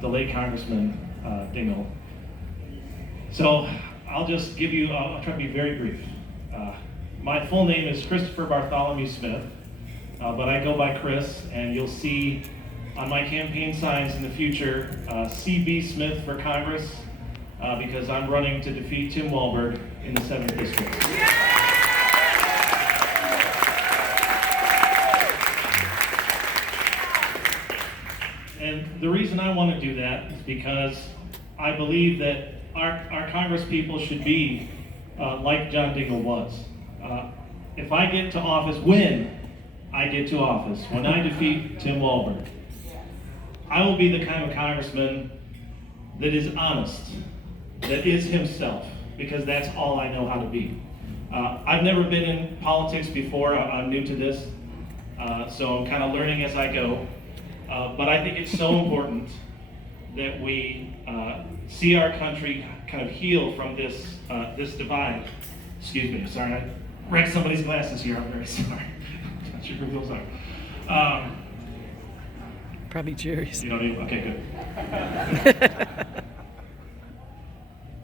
the late Congressman Dingell. So I'll just give you, I'll try to be very brief. My full name is Christopher Bartholomew Smith, but I go by Chris, and you'll see on my campaign signs in the future, CB Smith for Congress, because I'm running to defeat Tim Walberg in the 7th District. And the reason I want to do that is because I believe that our Congress people should be like John Dingell was. If I get to office, when I get to office, when I defeat Tim Walberg, I will be the kind of congressman that is honest, that is himself, because that's all I know how to be. I've never been in politics before. I'm new to this, so I'm kind of learning as I go. But I think it's so important that we see our country kind of heal from this divide. Excuse me, sorry, I wrecked somebody's glasses here. I'm very sorry. I'm not sure who those are. Probably Jerry's. You don't need, okay, good.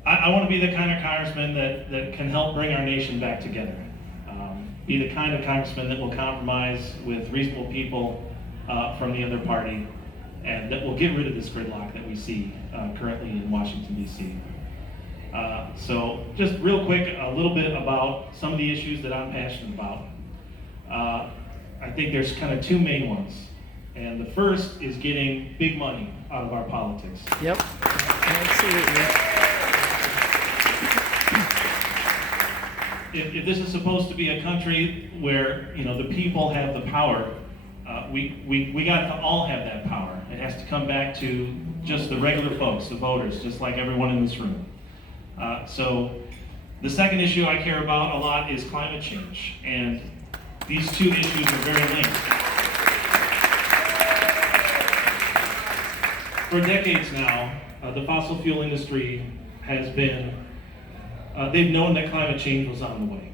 I want to be the kind of congressman that can help bring our nation back together. Be the kind of congressman that will compromise with reasonable people from the other party, and that will get rid of this gridlock that we see currently in Washington, D.C. So just real quick, a little bit about some of the issues that I'm passionate about. I think there's kind of two main ones. And the first is getting big money out of our politics. Yep, absolutely. If this is supposed to be a country where the people have the power, we got to all have that power. It has to come back to just the regular folks, the voters, just like everyone in this room. So the second issue I care about a lot is climate change, and these two issues are very linked. For decades now, the fossil fuel industry has been, they've known that climate change was on the way.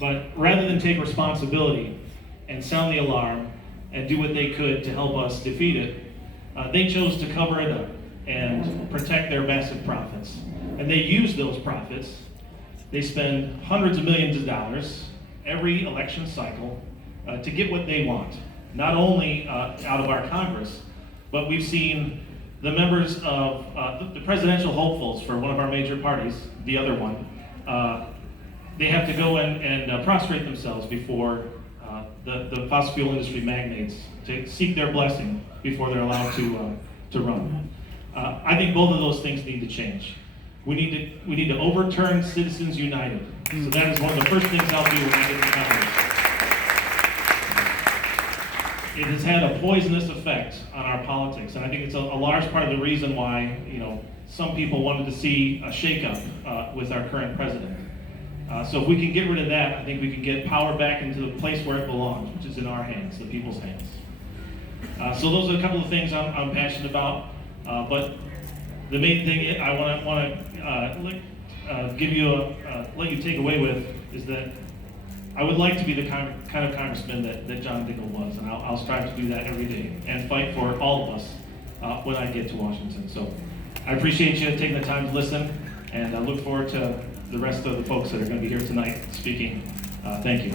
But rather than take responsibility and sound the alarm and do what they could to help us defeat it, they chose to cover it up and protect their massive profits. And they use those profits. They spend hundreds of millions of dollars every election cycle to get what they want, not only out of our Congress, but we've seen the members of the presidential hopefuls for one of our major parties, the other one, they have to go and prostrate themselves before the fossil fuel industry magnates to seek their blessing before they're allowed to run. I think both of those things need to change. We need to overturn Citizens United. So that is one of the first things I'll do when I get to Congress. It has had a poisonous effect on our politics, and I think it's a large part of the reason why some people wanted to see a shakeup with our current president. So if we can get rid of that, I think we can get power back into the place where it belongs, which is in our hands, the people's hands. So those are a couple of things I'm passionate about, but the main thing I want to give you let you take away with is that I would like to be the kind of congressman that John Dingell was, and I'll strive to do that every day and fight for all of us when I get to Washington. So I appreciate you taking the time to listen, and I look forward to the rest of the folks that are going to be here tonight speaking. Thank you.